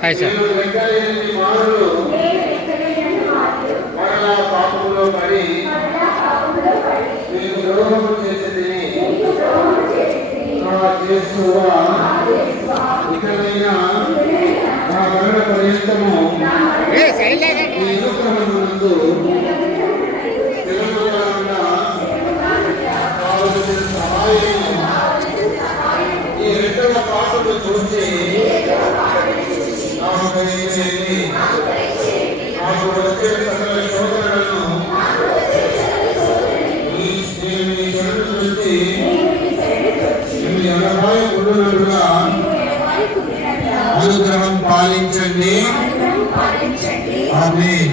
Hi sir. అనుగ్రహం పాలించండి. ఆమేన్.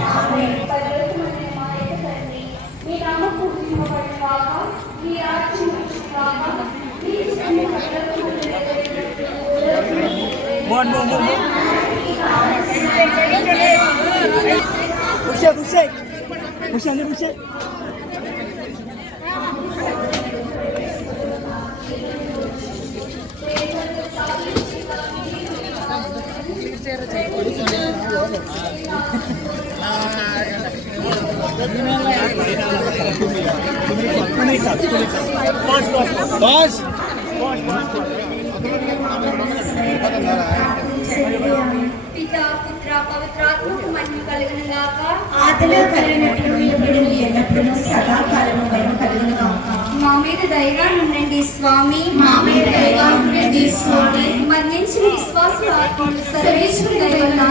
పితా పుత్ర పవిత్రాత్మకు మహిమ కలుగును గాక. ఆదిలో కలిగినట్లు ఇప్పుడు ఎల్లప్పుడూ సదాకాలము మహిమ కలుగును గాక. మా మీద దయగా ఉండండి స్వామి. మా మీద దయగా ఉండండి స్వామి. మరణించిన విశ్వాసుల ఆత్మలు సర్వేశ్వరుని దయ వలన